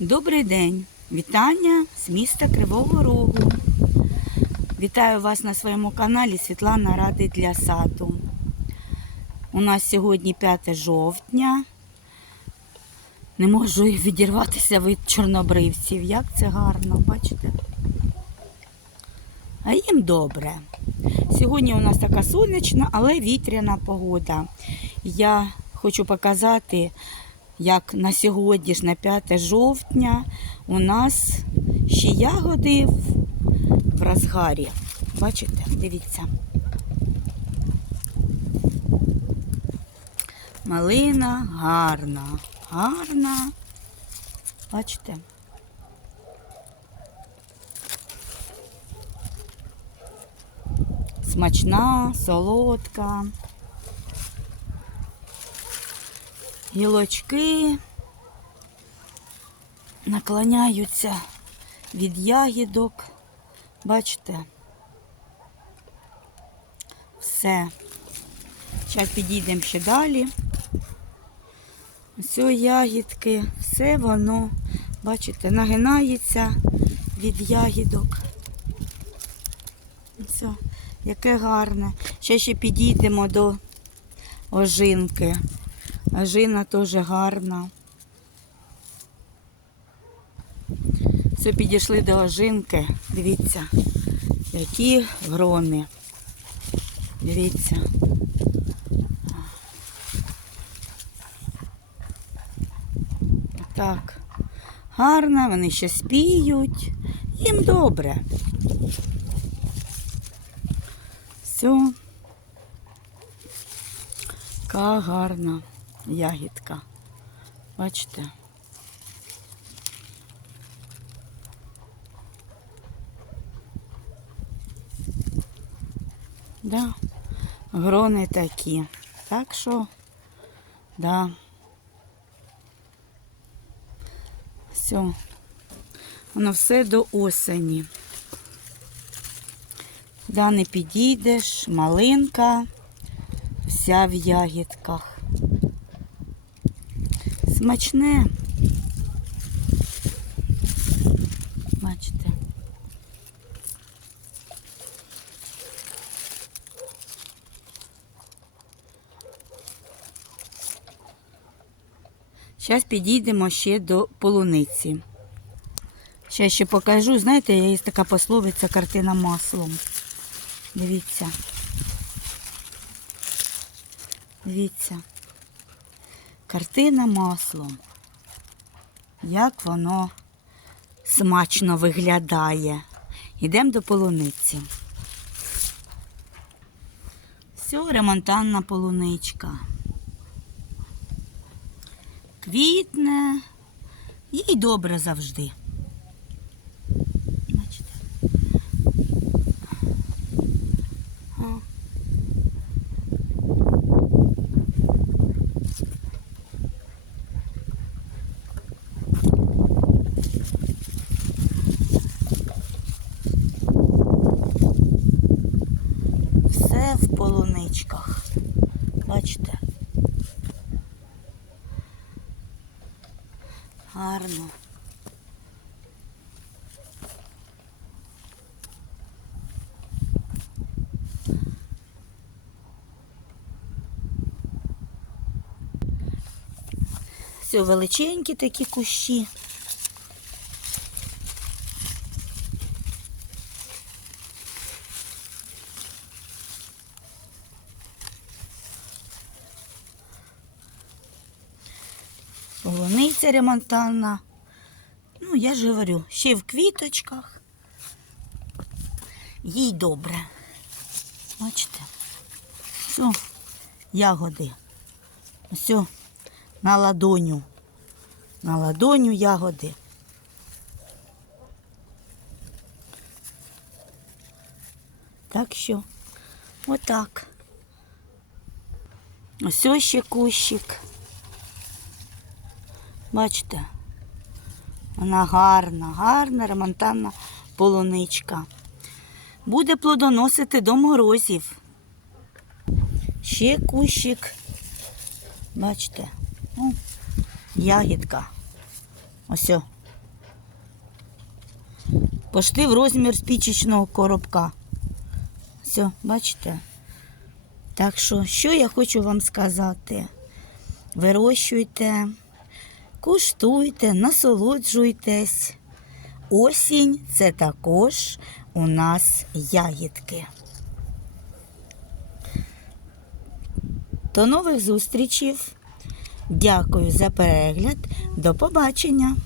Добрий день! Вітання з міста Кривого Рогу. Вітаю вас на своєму каналі Світлана Ради для саду. У нас сьогодні 5 жовтня. Не можу відірватися від чорнобривців. Як це гарно, бачите? А їм добре. Сьогодні у нас така сонячна, але вітряна погода. Я хочу показати, як на сьогодні ж на 5 жовтня у нас ще ягоди в, в розгарі. Бачите, дивіться. Малина гарна, гарна. Бачите? Смачна, солодка. Гілочки наклоняються від ягідок. Бачите? Все. Зараз підійдемо ще далі. Все ягідки, все воно, бачите, нагинається від ягідок. Все, яке гарне. Ще ще підійдемо до ожинки. Ожина теж гарна. Все, підійшли до ожинки. Дивіться, які грони. Дивіться. Так. Гарно, вони ще спіють. Їм добре. Все. Яка гарна ягідка. Бачите? Да, грони такі. Так що, да. Все. Воно все до осені. Да, не підійдеш, малинка, вся в ягідках. Смачне. Бачите. Зараз підійдемо ще до полуниці. Ще ще покажу. Знаєте, є така пословиця картина маслом. Дивіться. Дивіться. Картина маслом. Як воно смачно виглядає. Йдемо до полуниці. Все, ремонтанна полуничка. Квітне, їй добре завжди. Бачите? О. Все в полуничках. Бачите? Гарно. Все величенькі такі кущі. Полуниця ремонтанна. Ну, я ж говорю, ще в квіточках. Їй добре. Бачите? Все, ягоди. Все, на ладоню. На ладоню ягоди. Так що, отак. Ось ще кущик. Бачите? Вона гарна, гарна ремонтанна полуничка. Буде плодоносити до морозів. Ще кущик. Бачите? О, ягідка. Ось. о. Кошти в розмір спічечного коробка. Все, бачите? Так що, що я хочу вам сказати? Вирощуйте, куштуйте, насолоджуйтесь. Осінь це також у нас ягідки. До нових зустрічів. Дякую за перегляд. До побачення.